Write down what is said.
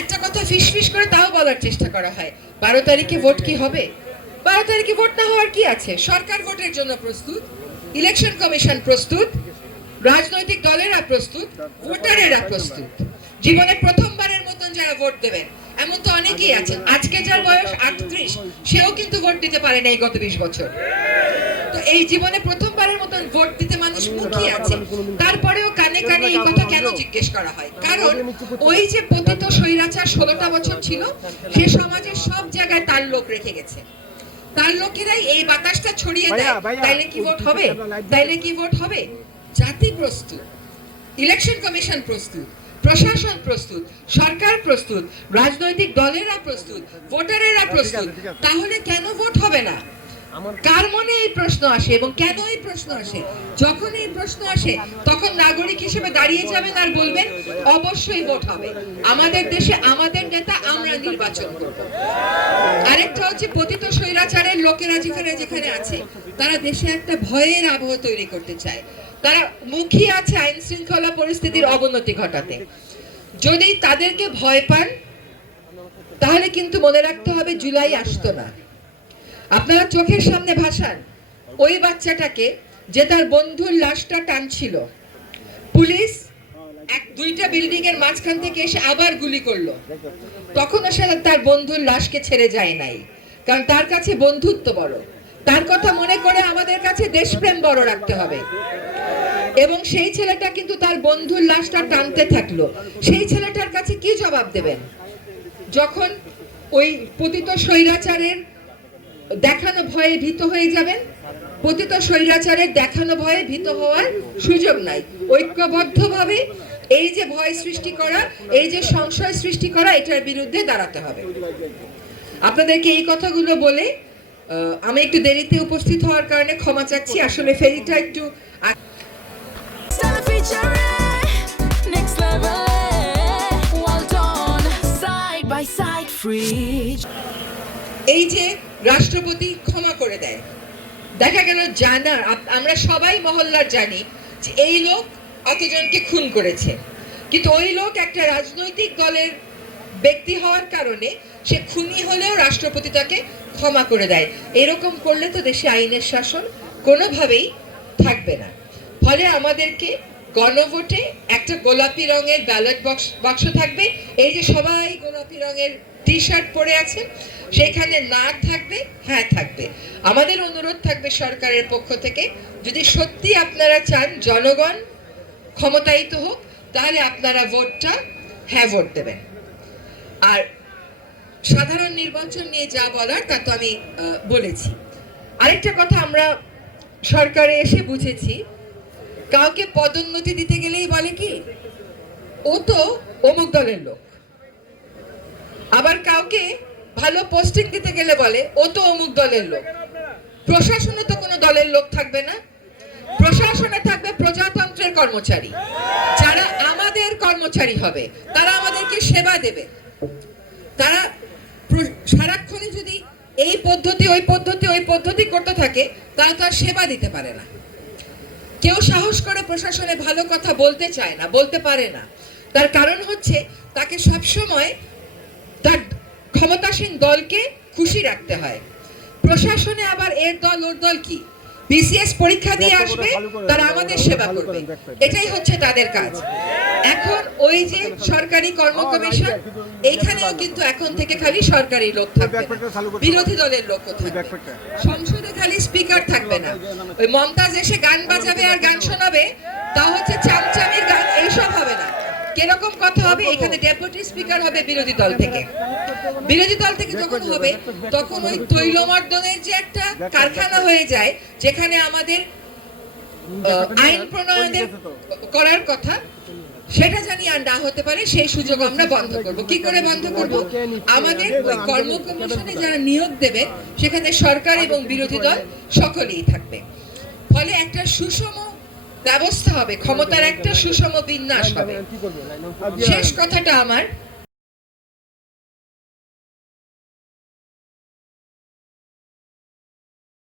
একটা কথা ফিসফিস করে তাও বলার চেষ্টা করা হয়, 12 তারিখে ভোট কি হবে? 12 তারিখে ভোট না হওয়ার কি আছে? সরকার ভোটের জন্য প্রস্তুত, ইলেকশন কমিশন প্রস্তুত, রাজনৈতিক দলেরা প্রস্তুত, ভোটারেরা প্রস্তুত। জীবনে প্রথমবারের মতন যারা ভোট দেবেন, এমন তো অনেকেই আছেন। আজকে যার বয়স 38, সেও কিন্তু ভোট দিতে পারে নাই গত 20 বছর। তো এই জীবনে প্রথমবারের মতন ভোট দিতে মানুষ মুখিয়ে আছে। তারপরেও কানে কানে এই কথা কেন জিজ্ঞেস করা হয়? কারণ ওই যে পতিত স্বৈরাচার 16টা বছর ছিল, সে সমাজের সব জায়গায় তার লোক রেখে গেছে। তার লোকেরাই এই বাতাসটা ছড়িয়ে দেয়। তাইলে কি ভোট হবে? তাইলে কি ভোট হবে? জাতি প্রস্তুত, ইলেকশন কমিশন প্রস্তুত, প্রশাসন প্রস্তুত, সরকার প্রস্তুত, রাজনৈতিক দলেরা প্রস্তুত, ভোটারেরা প্রস্তুত। তাহলে কেন ভোট হবে না? কার মনে এই প্রশ্ন আসে এবং কেন এই প্রশ্ন আসে? যখন এই প্রশ্ন আসে, তখন নাগরিক হিসেবে দাঁড়িয়ে যাবেন আর বলবেন অবশ্যই ভোট হবে। আমাদের দেশে আমাদের নেতা আমরা নির্বাচন করব। আরেকটা হচ্ছে পতিত স্বৈরাচারের লোকেরা যেখানে যেখানে আছে, তারা দেশে একটা ভয়ের আবহ তৈরি করতে চায়। তারা মুখিয়ে আছে আইন শৃঙ্খলা পরিস্থিতির অবনতি ঘটাতে। যদি তাদেরকে ভয় পান, তাহলে কিন্তু মনে রাখতে হবে জুলাই আসতো না। আপনারা চোখের সামনে ভাসান ওই বাচ্চাটাকে যে তার বন্ধুর লাশটা টানছিল, পুলিশ দুইটা বিল্ডিং এর মাঝখান থেকে এসে আবার গুলি করলো। তখন সে তার বন্ধুর লাশকে ছেড়ে যায় নাই, কারণ তার কাছে বন্ধুত্ব বড়। তার কথা মনে করে আমাদের কাছে দেশপ্রেম বড় রাখতে হবে। এবং সেই ছেলেটা কিন্তু তার বন্ধুর লাশটা টানতে থাকলো। সেই ছেলেটার কাছে কি জবাব দেবেন যখন ওই পতিত স্বৈরাচারের দেখানো ভয়ে ভীত হয়ে যাবেন? পতিত স্বৈরাচারের দেখানো ভয়ে ভীত হওয়ার সুযোগ নাই। ঐক্যবদ্ধভাবে এই যে ভয় সৃষ্টি করা, এই যে সংশয় সৃষ্টি করা, এটার বিরুদ্ধে দাঁড়াতে হবে। আপনাদেরকে এই কথাগুলো বলে আমি একটু দেরিতে উপস্থিত হওয়ার কারণে ক্ষমা চাচ্ছি। আসলে ফেরিটা একটু এই যে রাষ্ট্রপতি ক্ষমা করে দেয়, দেখা গেল জানার আমরা সবাই মহল্লার জানি যে এই লোক অতজনকে খুন করেছে, কিন্তু ওই লোক একটা রাজনৈতিক দলের ব্যক্তি হওয়ার কারণে সে খুনি হলেও রাষ্ট্রপতি তাকে ক্ষমা করে দেয়। এরকম করলে তো দেশে আইনের শাসন কোনোভাবেই থাকবে না। ফলে আমাদেরকে গণভোটে একটা গোলাপি রঙের ব্যালট বাক্স থাকবে। এই যে সবাই গোলাপি রঙের টি শার্ট পরে আছে, সেখানে না থাকবে, হ্যাঁ থাকবে। আমাদের অনুরোধ থাকবে সরকারের পক্ষ থেকে, যদি সত্যি আপনারা চান জনগণ ক্ষমতায়িত হোক, তাহলে আপনারা ভোটটা হ্যাঁ ভোট দেবেন। আর সাধারণ নির্বাচন নিয়ে যা বলার তা তো আমি বলেছি। আরেকটা কথা আমরা সরকারে এসে বুঝেছি, কাউকে পদোন্নতি দিতে গেলেই বলে কি ও তো অমুক দলের লোক। আবার কাউকে ভালো পোস্টিং দিতে গেলে বলে ও তো অমুক দলের লোক। প্রশাসনে তো কোনো দলের লোক থাকবে না। প্রশাসনে থাকবে প্রজাতন্ত্রের কর্মচারী, যারা আমাদের কর্মচারী হবে, তারা আমাদেরকে সেবা দেবে। তারা সারাক্ষণে যদি এই পদ্ধতি ওই পদ্ধতি ওই পদ্ধতি করতে থাকে, তারা তো আর সেবা দিতে পারে না। কেউ সাহস করে প্রশাসনে ভালো কথা বলতে চায় না, বলতে পারে না। তার কারণ হচ্ছে তাকে সবসময় তার ক্ষমতাসীন দলকে খুশি রাখতে হয়। প্রশাসনে আবার এর দল ওর দল কি, বিসিএস পরীক্ষা দিয়ে আসবে, তারা আমাদের সেবা করবে, এটাই হচ্ছে তাদের কাজ। এখন ওই যে সরকারি কর্ম কমিশন, এইখানেও কিন্তু এখন থেকে খালি সরকারি লোক থাকবে না, বিরোধী দলের লোকও থাকবে। সংসদে খালি স্পিকার থাকবে না, ওই মমতাজ এসে গান বাজাবে আর গান শোনাবে, তা হচ্ছে চামচামির গান, এইসব হবে না। কিরকম কথা হবে? এখানে ডেপুটি স্পিকার হবে বিরোধী দল থেকে। বিরোধী দল থেকে যখন হবে, তখন ওই তৈলমর্দনের যে একটা কারখানা হয়ে যায়, যেখানে আমাদের আইন প্রণয়নের করার কথা, সেটা জানি আর না হতে পারে, সেই সুযোগ আমরা বন্ধ করব। কি করে বন্ধ করব? আমাদের কর্ম কমিশনে যারা নিয়োগ দেবে, সেখানে সরকার এবং বিরোধী দল সকলেই থাকবে। ফলে একটা সুষম ব্যবস্থা হবে, ক্ষমতার একটা সুষম বিন্যাস হবে। শেষ কথাটা আমার,